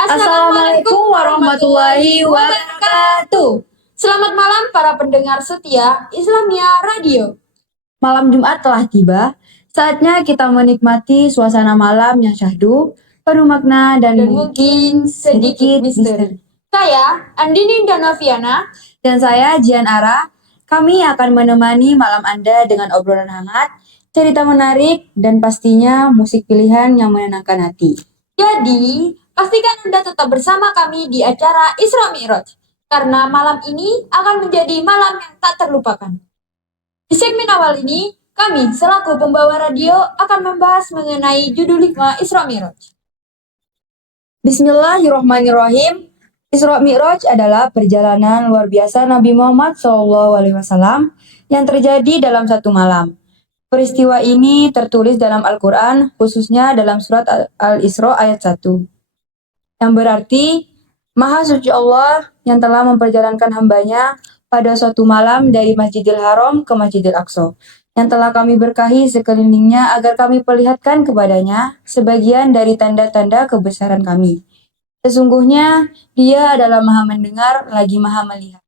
Assalamualaikum warahmatullahi wabarakatuh. Selamat malam para pendengar setia Islamia Radio. Malam Jumat telah tiba, saatnya kita menikmati suasana malam yang syahdu, penuh makna dan mungkin sedikit misteri. Saya Andini Danoviana dan saya Jian Ara. Kami akan menemani malam Anda dengan obrolan hangat, cerita menarik, dan pastinya musik pilihan yang menenangkan hati. Jadi, pastikan Anda tetap bersama kami di acara Isra Mi'raj, karena malam ini akan menjadi malam yang tak terlupakan. Di segmen awal ini, kami selaku pembawa radio akan membahas mengenai judul hikmah Isra Mi'raj. Bismillahirrahmanirrahim. Isra Mi'raj adalah perjalanan luar biasa Nabi Muhammad SAW yang terjadi dalam satu malam. Peristiwa ini tertulis dalam Al-Quran, khususnya dalam surat Al-Isra ayat 1. Yang berarti, Maha Suci Allah yang telah memperjalankan hambanya pada suatu malam dari Masjidil Haram ke Masjidil Aqsa, yang telah kami berkahi sekelilingnya agar kami perlihatkan kepadanya sebagian dari tanda-tanda kebesaran kami. Sesungguhnya, Dia adalah Maha Mendengar lagi Maha Melihat.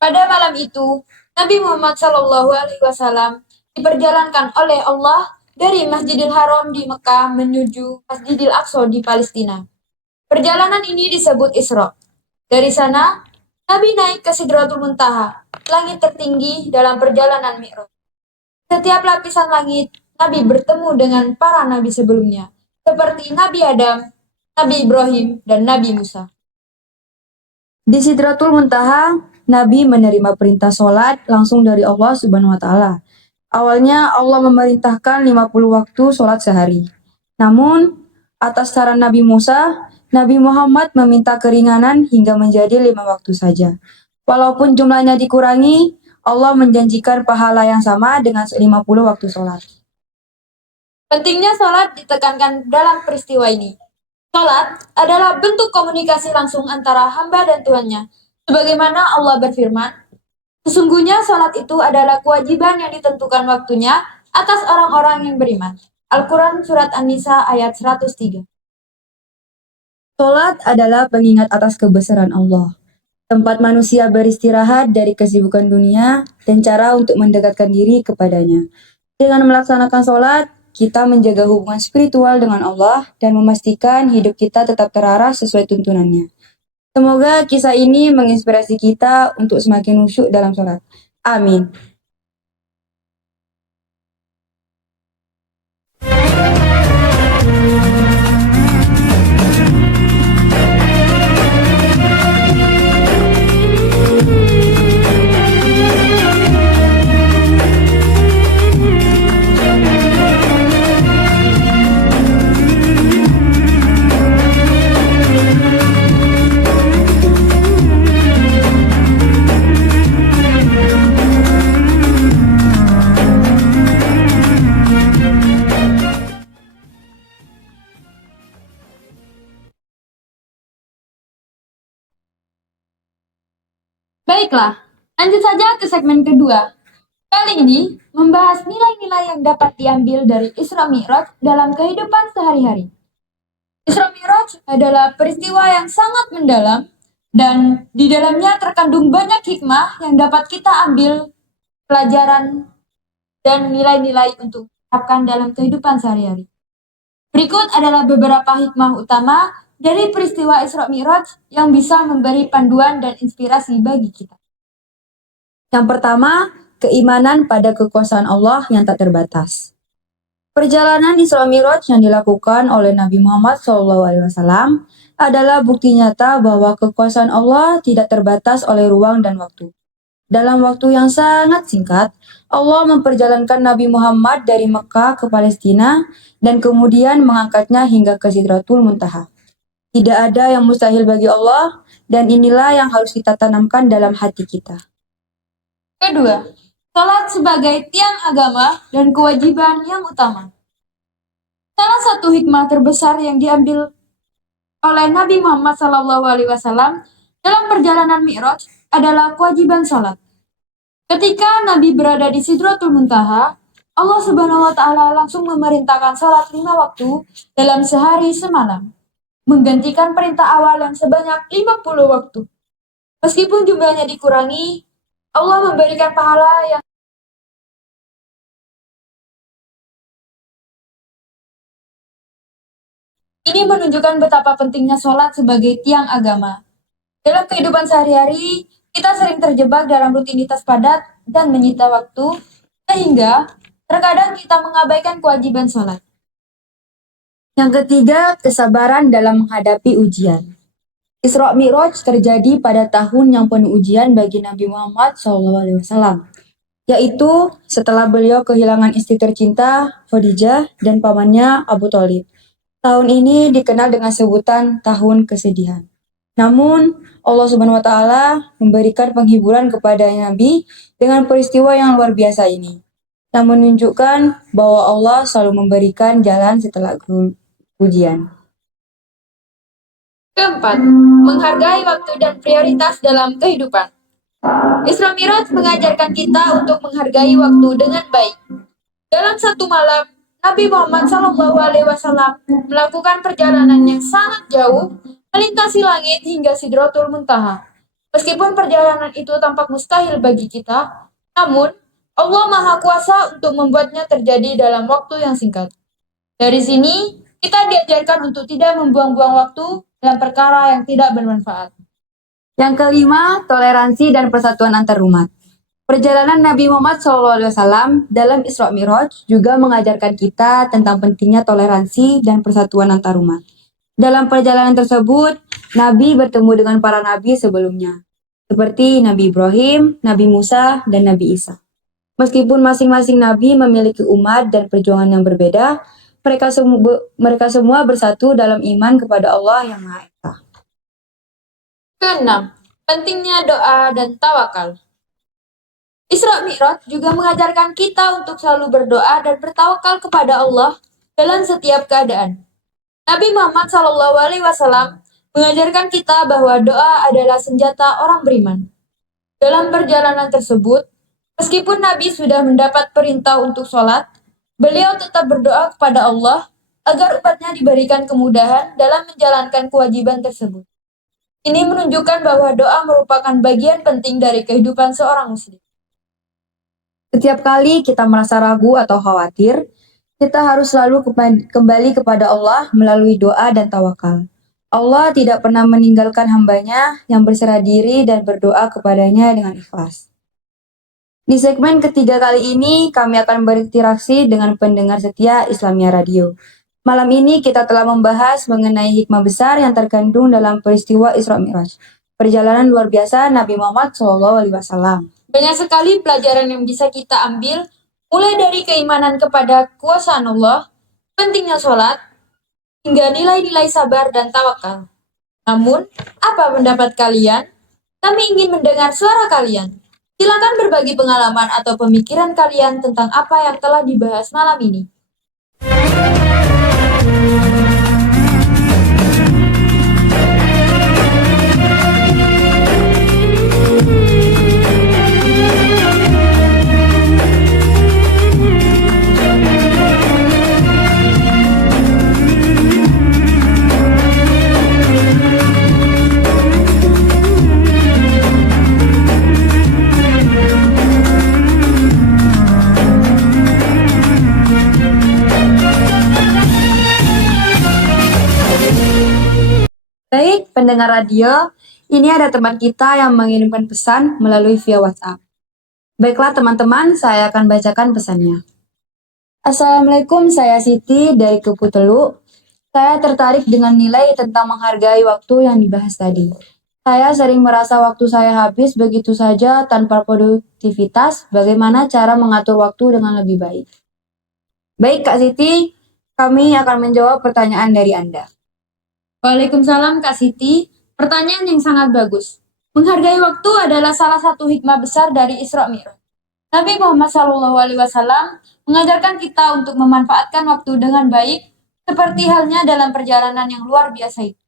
Pada malam itu, Nabi Muhammad SAW diperjalankan oleh Allah dari Masjidil Haram di Mekah menuju Masjidil Aqsa di Palestina. Perjalanan ini disebut Isra. Dari sana, Nabi naik ke Sidratul Muntaha, langit tertinggi dalam perjalanan Mi'raj. Setiap lapisan langit, Nabi bertemu dengan para nabi sebelumnya, seperti Nabi Adam, Nabi Ibrahim, dan Nabi Musa. Di Sidratul Muntaha, Nabi menerima perintah sholat langsung dari Allah Subhanahu wa Ta'ala. Awalnya Allah memerintahkan 50 waktu sholat sehari. Namun, atas saran Nabi Musa, Nabi Muhammad meminta keringanan hingga menjadi 5 waktu saja. Walaupun jumlahnya dikurangi, Allah menjanjikan pahala yang sama dengan 50 waktu sholat. Pentingnya sholat ditekankan dalam peristiwa ini. Sholat adalah bentuk komunikasi langsung antara hamba dan Tuhannya. Sebagaimana Allah berfirman, sesungguhnya sholat itu adalah kewajiban yang ditentukan waktunya atas orang-orang yang beriman. Al-Quran Surat An-Nisa ayat 103. Sholat adalah pengingat atas kebesaran Allah, tempat manusia beristirahat dari kesibukan dunia dan cara untuk mendekatkan diri kepadanya. Dengan melaksanakan sholat, kita menjaga hubungan spiritual dengan Allah dan memastikan hidup kita tetap terarah sesuai tuntunannya. Semoga kisah ini menginspirasi kita untuk semakin khusyuk dalam sholat. Amin. Baiklah, lanjut saja ke segmen kedua. Kali ini membahas nilai-nilai yang dapat diambil dari Isra Mi'raj dalam kehidupan sehari-hari. Isra Mi'raj adalah peristiwa yang sangat mendalam dan di dalamnya terkandung banyak hikmah yang dapat kita ambil pelajaran dan nilai-nilai untuk diterapkan dalam kehidupan sehari-hari. Berikut adalah beberapa hikmah utama dari peristiwa Isra Mi'raj yang bisa memberi panduan dan inspirasi bagi kita. Yang pertama, keimanan pada kekuasaan Allah yang tak terbatas. Perjalanan Isra Mi'raj yang dilakukan oleh Nabi Muhammad SAW adalah bukti nyata bahwa kekuasaan Allah tidak terbatas oleh ruang dan waktu. Dalam waktu yang sangat singkat, Allah memperjalankan Nabi Muhammad dari Mekah ke Palestina dan kemudian mengangkatnya hingga ke Sidratul Muntaha. Tidak ada yang mustahil bagi Allah, dan inilah yang harus kita tanamkan dalam hati kita. Kedua, salat sebagai tiang agama dan kewajiban yang utama. Salah satu hikmah terbesar yang diambil oleh Nabi Muhammad SAW dalam perjalanan Mi'raj adalah kewajiban salat. Ketika Nabi berada di Sidratul Muntaha, Allah Subhanahu wa Ta'ala langsung memerintahkan salat 5 waktu dalam sehari semalam. menggantikan perintah awal yang sebanyak 50 waktu. Meskipun jumlahnya dikurangi, Allah memberikan pahala yang ini menunjukkan betapa pentingnya sholat sebagai tiang agama. Dalam kehidupan sehari-hari, kita sering terjebak dalam rutinitas padat dan menyita waktu, sehingga terkadang kita mengabaikan kewajiban sholat. Yang ketiga, kesabaran dalam menghadapi ujian. Isra Mi'raj terjadi pada tahun yang penuh ujian bagi Nabi Muhammad SAW, yaitu setelah beliau kehilangan istri tercinta Khadijah dan pamannya Abu Thalib. Tahun ini dikenal dengan sebutan tahun kesedihan. Namun, Allah Subhanahu wa taala memberikan penghiburan kepada Nabi dengan peristiwa yang luar biasa ini, yang menunjukkan bahwa Allah selalu memberikan jalan setelah ujian. Keempat, menghargai waktu dan prioritas dalam kehidupan. Isra Mi'raj mengajarkan kita untuk menghargai waktu dengan baik. Dalam satu malam, Nabi Muhammad SAW melakukan perjalanan yang sangat jauh, melintasi langit hingga Sidratul Muntaha. Meskipun perjalanan itu tampak mustahil bagi kita, namun Allah Maha Kuasa untuk membuatnya terjadi dalam waktu yang singkat. Dari sini, kita diajarkan untuk tidak membuang-buang waktu dalam perkara yang tidak bermanfaat. Yang kelima, toleransi dan persatuan antar umat. Perjalanan Nabi Muhammad SAW dalam Isra Mi'raj juga mengajarkan kita tentang pentingnya toleransi dan persatuan antar umat. Dalam perjalanan tersebut, Nabi bertemu dengan para nabi sebelumnya, seperti Nabi Ibrahim, Nabi Musa, dan Nabi Isa. Meskipun masing-masing nabi memiliki umat dan perjuangan yang berbeda, mereka semua bersatu dalam iman kepada Allah yang Maha Esa. Keenam, pentingnya doa dan tawakal. Isra Mi'raj juga mengajarkan kita untuk selalu berdoa dan bertawakal kepada Allah dalam setiap keadaan. Nabi Muhammad SAW mengajarkan kita bahwa doa adalah senjata orang beriman. Dalam perjalanan tersebut, meskipun Nabi sudah mendapat perintah untuk sholat, beliau tetap berdoa kepada Allah agar umatnya diberikan kemudahan dalam menjalankan kewajiban tersebut. Ini menunjukkan bahwa doa merupakan bagian penting dari kehidupan seorang muslim. Setiap kali kita merasa ragu atau khawatir, kita harus selalu kembali kepada Allah melalui doa dan tawakal. Allah tidak pernah meninggalkan hambanya yang berserah diri dan berdoa kepadanya dengan ikhlas. Di segmen ketiga kali ini, kami akan berinteraksi dengan pendengar setia Islamia Radio. Malam ini kita telah membahas mengenai hikmah besar yang terkandung dalam peristiwa Isra Mi'raj, perjalanan luar biasa Nabi Muhammad SAW. Banyak sekali pelajaran yang bisa kita ambil, mulai dari keimanan kepada kuasaan Allah, pentingnya sholat, hingga nilai-nilai sabar dan tawakal. Namun, apa pendapat kalian? Kami ingin mendengar suara kalian. Silakan berbagi pengalaman atau pemikiran kalian tentang apa yang telah dibahas malam ini. Baik, pendengar radio, ini ada teman kita yang mengirimkan pesan melalui via WhatsApp. Baiklah teman-teman, saya akan bacakan pesannya. Assalamualaikum, saya Siti dari Keputelu. Saya tertarik dengan nilai tentang menghargai waktu yang dibahas tadi. Saya sering merasa waktu saya habis begitu saja tanpa produktivitas. Bagaimana cara mengatur waktu dengan lebih baik? Baik Kak Siti, kami akan menjawab pertanyaan dari Anda. Waalaikumsalam Kak Siti, pertanyaan yang sangat bagus. Menghargai waktu adalah salah satu hikmah besar dari Isra Mi'raj. Nabi Muhammad SAW mengajarkan kita untuk memanfaatkan waktu dengan baik, seperti halnya dalam perjalanan yang luar biasa itu.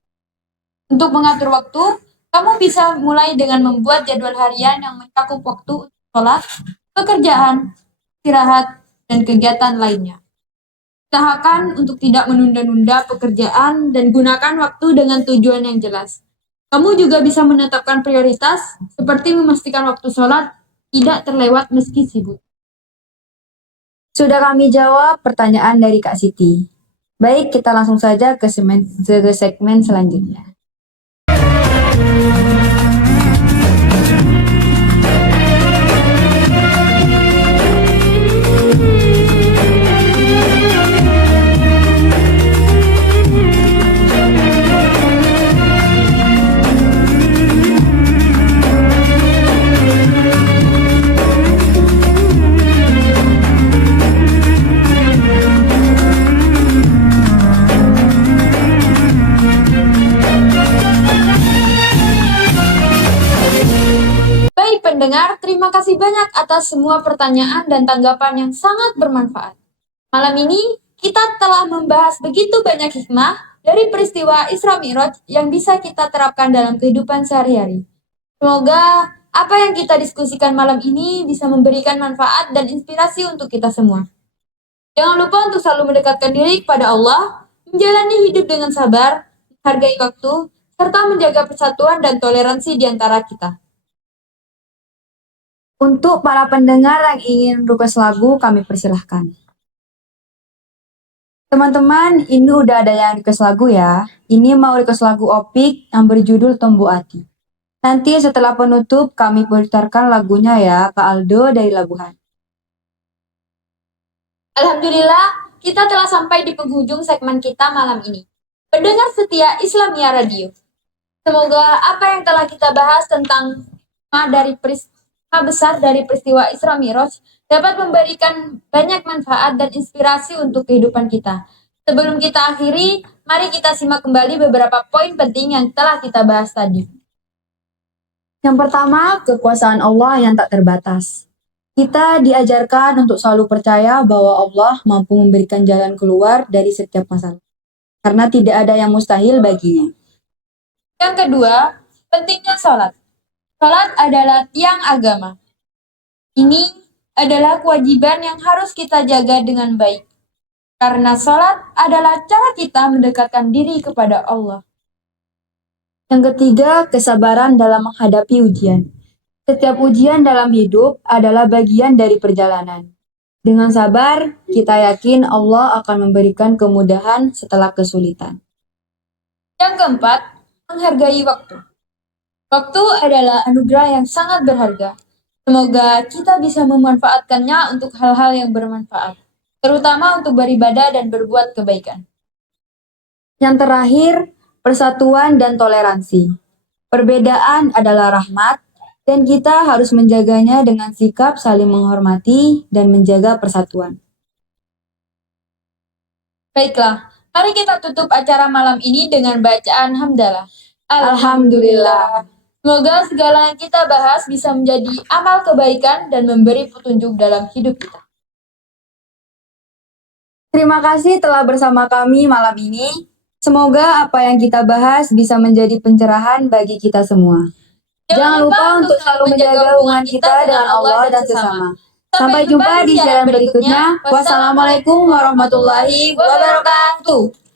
Untuk mengatur waktu, kamu bisa mulai dengan membuat jadwal harian yang mencakup waktu untuk sholat, pekerjaan, istirahat, dan kegiatan lainnya. Usahakan untuk tidak menunda-nunda pekerjaan dan gunakan waktu dengan tujuan yang jelas. Kamu juga bisa menetapkan prioritas, seperti memastikan waktu sholat tidak terlewat meski sibuk. Sudah kami jawab pertanyaan dari Kak Siti. Baik, kita langsung saja ke segmen selanjutnya. Baik pendengar, terima kasih banyak atas semua pertanyaan dan tanggapan yang sangat bermanfaat. Malam ini kita telah membahas begitu banyak hikmah dari peristiwa Isra Mi'raj yang bisa kita terapkan dalam kehidupan sehari-hari. Semoga apa yang kita diskusikan malam ini bisa memberikan manfaat dan inspirasi untuk kita semua. Jangan lupa untuk selalu mendekatkan diri kepada Allah, menjalani hidup dengan sabar, menghargai waktu, serta menjaga persatuan dan toleransi di antara kita. Untuk para pendengar yang ingin request lagu, kami persilahkan. Teman-teman, ini udah ada yang request lagu ya. Ini mau request lagu Opik yang berjudul Tombu Ati. Nanti setelah penutup, kami putarkan lagunya ya, Kak Aldo dari Labuhan. Alhamdulillah, kita telah sampai di penghujung segmen kita malam ini. Pendengar setia Islamia Radio. Semoga apa yang telah kita bahas tentang besar dari peristiwa Isra Mi'raj dapat memberikan banyak manfaat dan inspirasi untuk kehidupan kita. Sebelum kita akhiri, mari kita simak kembali beberapa poin penting yang telah kita bahas tadi. Yang pertama, kekuasaan Allah yang tak terbatas. Kita diajarkan untuk selalu percaya bahwa Allah mampu memberikan jalan keluar dari setiap masalah, karena tidak ada yang mustahil baginya. Yang kedua, pentingnya sholat. Sholat adalah tiang agama. Ini adalah kewajiban yang harus kita jaga dengan baik, karena sholat adalah cara kita mendekatkan diri kepada Allah. Yang ketiga, kesabaran dalam menghadapi ujian. Setiap ujian dalam hidup adalah bagian dari perjalanan. Dengan sabar, kita yakin Allah akan memberikan kemudahan setelah kesulitan. Yang keempat, menghargai waktu. Waktu adalah anugerah yang sangat berharga. Semoga kita bisa memanfaatkannya untuk hal-hal yang bermanfaat, terutama untuk beribadah dan berbuat kebaikan. Yang terakhir, persatuan dan toleransi. Perbedaan adalah rahmat, dan kita harus menjaganya dengan sikap saling menghormati dan menjaga persatuan. Baiklah, mari kita tutup acara malam ini dengan bacaan hamdalah. Alhamdulillah. Semoga segala yang kita bahas bisa menjadi amal kebaikan dan memberi petunjuk dalam hidup kita. Terima kasih telah bersama kami malam ini. Semoga apa yang kita bahas bisa menjadi pencerahan bagi kita semua. Jangan lupa untuk selalu menjaga hubungan kita dengan Allah dan sesama. Sampai jumpa di siaran berikutnya. Wassalamualaikum warahmatullahi wabarakatuh.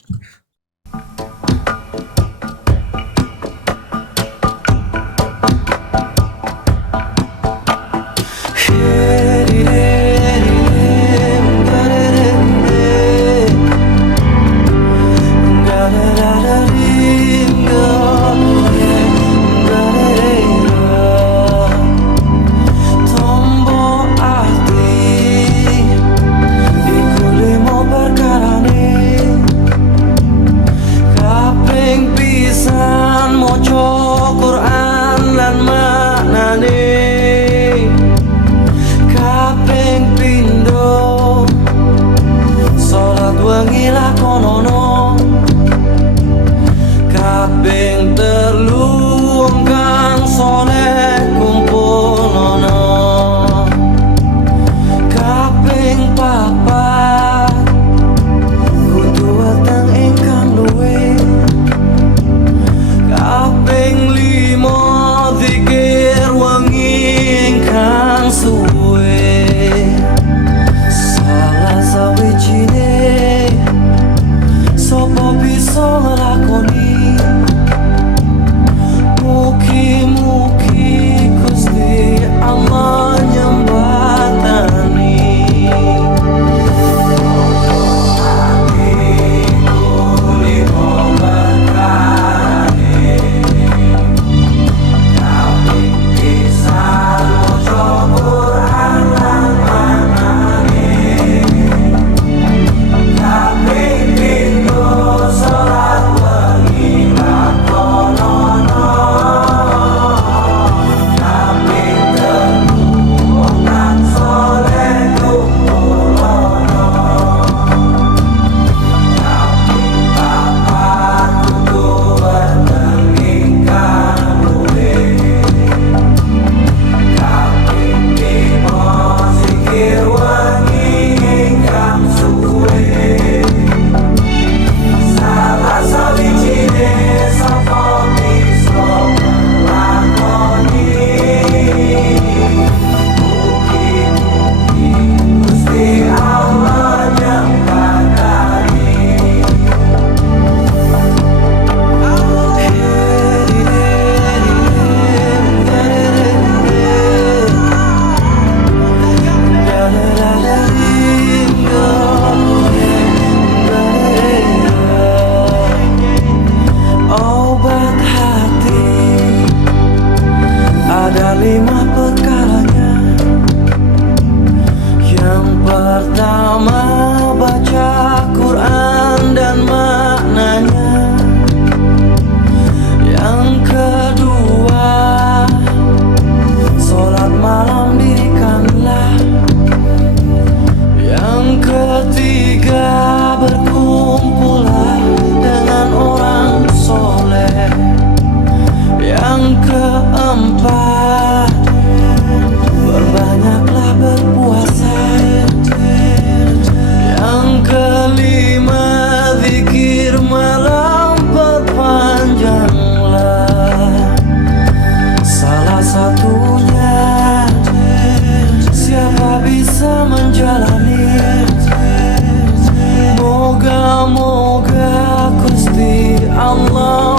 Allah.